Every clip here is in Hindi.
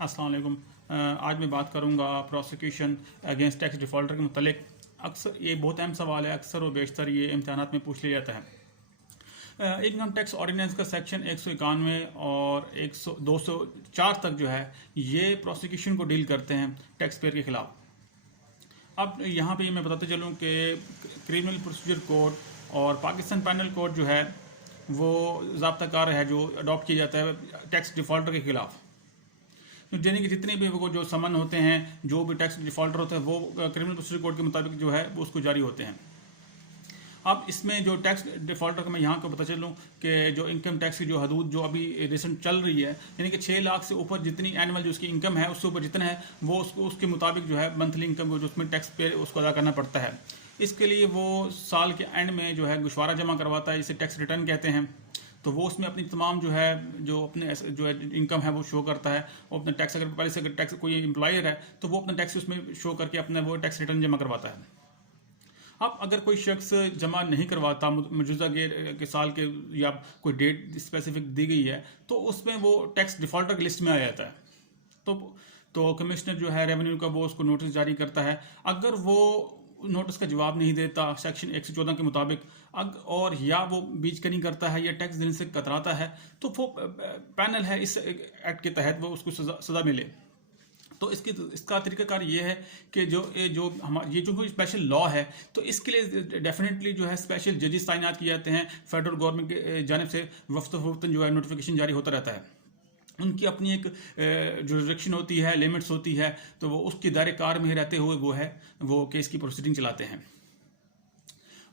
अस्सलाम वालेकुम। आज मैं बात करूंगा प्रोसिक्यूशन अगेंस्ट टैक्स डिफ़ॉल्टर के मुतलिक। अक्सर ये बहुत अहम सवाल है, अक्सर और बेशतर ये इम्तहानात में पूछ लिया जाता है। इनकम टैक्स ऑर्डिनेंस का सेक्शन 191 और 100 204 तक जो है ये प्रोसिक्यूशन को डील करते हैं टैक्स पेयर के खिलाफ। अब यहाँ पे मैं बताते चलूँ कि क्रिमिनल प्रोसीजर कोड और पाकिस्तान पैनल कोड जो है वो ज़ाब्ता कार है जो अडॉप्ट किया जाता है टैक्स डिफ़ॉल्टर के खिलाफ। यानी कि जितने भी वो जो समन होते हैं, जो भी टैक्स डिफ़ॉल्टर होते हैं, वो क्रिमिनल प्रोसीजर कोड के मुताबिक जो है वो उसको जारी होते हैं। अब इसमें जो टैक्स डिफ़ॉल्टर का मैं यहाँ को पता चलूँ कि जो इनकम टैक्स की जो हदूद जो अभी रिसेंट चल रही है, यानी कि 6 लाख से ऊपर जितनी एनुअल जो उसकी इनकम है उससे ऊपर जितना है वो उसको उसके मुताबिक जो है मंथली इनकम को जो उसमें टैक्स पे उसको अदा करना पड़ता है। इसके लिए वो साल के एंड में जो है गुशवारा जमा करवाता है, इसे टैक्स रिटर्न कहते हैं। तो वो उसमें अपनी तमाम जो है जो अपने जो है इनकम है वो शो करता है। वो अपने टैक्स अगर पहले से अगर टैक्स कोई एम्प्लॉयर है तो वो अपना टैक्स उसमें शो करके अपने वो टैक्स रिटर्न जमा करवाता है। अब अगर कोई शख्स जमा नहीं करवाता मौजूदा के साल के या कोई डेट स्पेसिफिक दी गई है तो उसमें वो टैक्स डिफ़ॉल्टर की लिस्ट में आ जाता है। तो कमिश्नर जो है रेवेन्यू का वो उसको नोटिस जारी करता है। अगर वो नोटिस का जवाब नहीं देता सेक्शन 114 के मुताबिक और या वो बीचकनी करता है या टैक्स देने से कतराता है तो वो पैनल है इस एक्ट के तहत वो उसको सजा मिले। तो इसका तरीकाकार ये है कि ये जो कोई स्पेशल लॉ है तो इसके लिए डेफिनेटली जो है स्पेशल जजेस तैनात किए जाते हैं। फेडरल गवर्नमेंट की जानिब से वक्तन जो है नोटिफिकेशन जारी होता रहता है। उनकी अपनी एक जुरिस्डिक्शन होती है, लिमिट्स होती है, तो वो उसके दायरे कार में रहते हुए वो केस की प्रोसीडिंग चलाते हैं।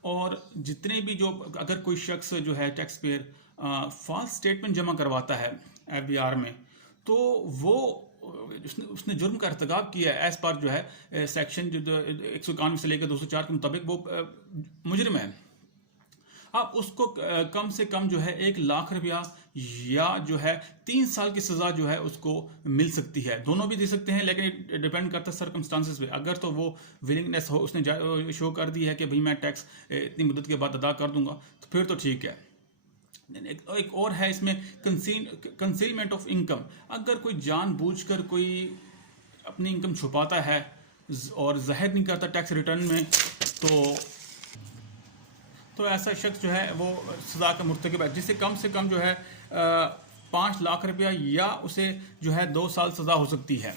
और जितने भी जो अगर कोई शख्स जो है टैक्स पेयर फॉल्स स्टेटमेंट जमा करवाता है FBR में तो वो उसने जुर्म का irतकाब किया है एज पर जो है सेक्शन जो 191 से लेकर 204 के मुताबिक वो मुजरिम है। अब उसको कम से कम जो है 1 लाख रुपया या जो है 3 साल की सजा जो है उसको मिल सकती है। दोनों भी दे सकते हैं लेकिन डिपेंड करता है सर्कमस्टांसेस पे। अगर तो वो विलिंगनेस हो, उसने शो कर दी है कि भाई मैं टैक्स इतनी मुद्दत के बाद अदा कर दूंगा तो फिर तो ठीक है। एक और है इसमें कंसीलमेंट ऑफ इनकम। अगर कोई जानबूझकर कोई अपनी इनकम छुपाता है और जाहिर नहीं करता टैक्स रिटर्न में तो ऐसा शख्स जो है वो सजा का मुर्तकिब है, जिससे कम से कम जो है 5 लाख रुपया या उसे जो है 2 साल सजा हो सकती है।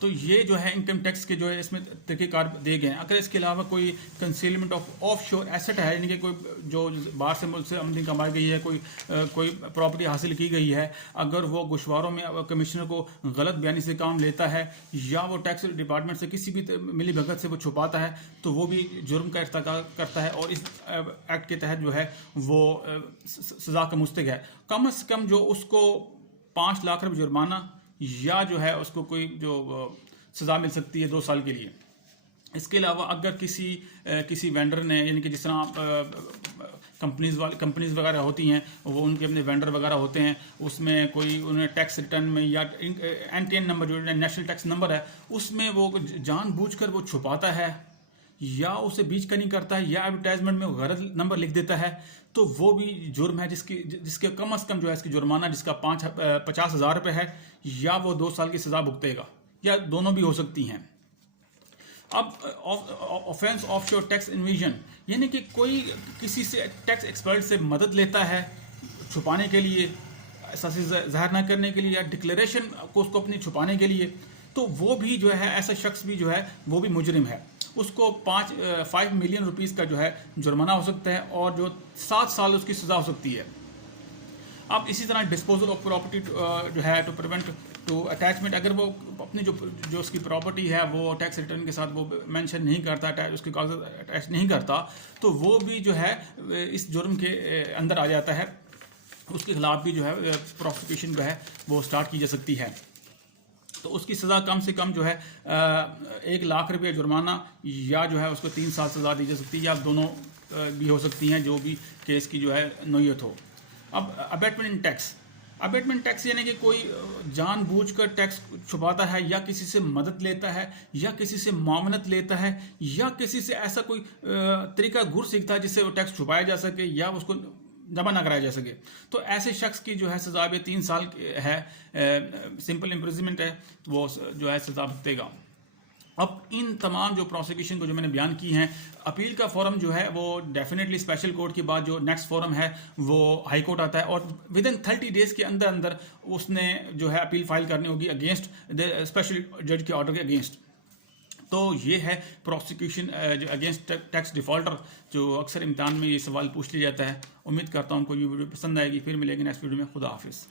तो ये जो है इनकम टैक्स के जो है इसमें तरीक़ेकार दिए गए हैं। अगर इसके अलावा कोई कंसीलमेंट ऑफ ऑफशोर एसेट है, यानी कि कोई जो बाहर से मुल्क से आमदनी कमाई गई है, कोई प्रॉपर्टी हासिल की गई है, अगर वो गोशवारों में कमिश्नर को गलत बयानी से काम लेता है या वो टैक्स डिपार्टमेंट से किसी भी मिली भगत से वो छुपाता है तो वो भी जुर्म का इर्तिकाब करता है और इस एक्ट के तहत जो है वो सजा का मुस्तहिक है। कम से कम जो उसको 5 लाख रुपये जुर्माना या जो है उसको कोई जो सज़ा मिल सकती है 2 साल के लिए। इसके अलावा अगर किसी वेंडर ने, यानी कि जिस तरह कंपनीज वगैरह होती हैं वो उनके अपने वेंडर वगैरह होते हैं, उसमें कोई उन्हें टैक्स रिटर्न में या NTN नंबर जो नेशनल टैक्स नंबर है उसमें वो जानबूझकर वो छुपाता है या उसे बीचकनी करता है या एडवर्टाइजमेंट में गलत नंबर लिख देता है तो वो भी जुर्म है जिसके कम अज़ कम जो है इसकी जुर्माना जिसका 50,000 रुपये है या वो 2 साल की सज़ा भुगतेगा या दोनों भी हो सकती हैं। अब ऑफेंस ऑफशोर टैक्स इन्विजन, यानी कि कोई किसी से टैक्स एक्सपर्ट से मदद लेता है छुपाने के लिए, एहसास ज़ाहिर ना करने के लिए या डिक्लेरेशन को उसको अपनी छुपाने के लिए, तो वो भी जो है ऐसा शख्स भी जो है वो भी मुजरिम है। उसको 5 मिलियन रुपीस का जो है जुर्माना हो सकता है और जो 7 साल उसकी सज़ा हो सकती है। अब इसी तरह डिस्पोजल ऑफ प्रॉपर्टी जो है टू प्रिवेंट टू अटैचमेंट, अगर वो अपनी जो उसकी प्रॉपर्टी है वो टैक्स रिटर्न के साथ वो मेंशन नहीं करता, उसके कागज अटैच नहीं करता, तो वो भी जो है इस जुर्म के अंदर आ जाता है। उसके खिलाफ भी जो है प्रोसिक्यूशन जो है वो स्टार्ट की जा सकती है। तो उसकी सज़ा कम से कम जो है 1 लाख रुपये जुर्माना या जो है उसको 3 साल सज़ा दी जा सकती है या दोनों भी हो सकती हैं, जो भी केस की जो है नौयत हो। अब अबेटमेंट टैक्स यानी कि कोई जानबूझकर टैक्स छुपाता है या किसी से मदद लेता है या किसी से मामनत लेता है या किसी से ऐसा कोई तरीका गुर सीखता है जिससे वो टैक्स छुपाया जा सके या उसको जमा ना कराया जा सके। तो ऐसे शख्स की जो है सजा भी 3 साल है, सिंपल इम्प्रिजनमेंट है, तो वो जो है सजा भुगतेगा। अब इन तमाम जो प्रोसिक्यूशन को जो मैंने बयान की हैं, अपील का फोरम जो है वो डेफिनेटली स्पेशल कोर्ट के बाद जो नेक्स्ट फोरम है वो हाई कोर्ट आता है, और विद इन 30 डेज के अंदर अंदर उसने जो है अपील फाइल करनी होगी अगेंस्ट द स्पेशल जज के ऑर्डर के अगेंस्ट। तो ये है प्रोसिक्यूशन अगेंस्ट टैक्स डिफॉल्टर, जो अक्सर इम्तिहान में ये सवाल पूछ लिया जाता है। उम्मीद करता हूँ आपको ये वीडियो पसंद आएगी। फिर मिलेंगे नेक्स्ट वीडियो में। खुदा हाफिज़।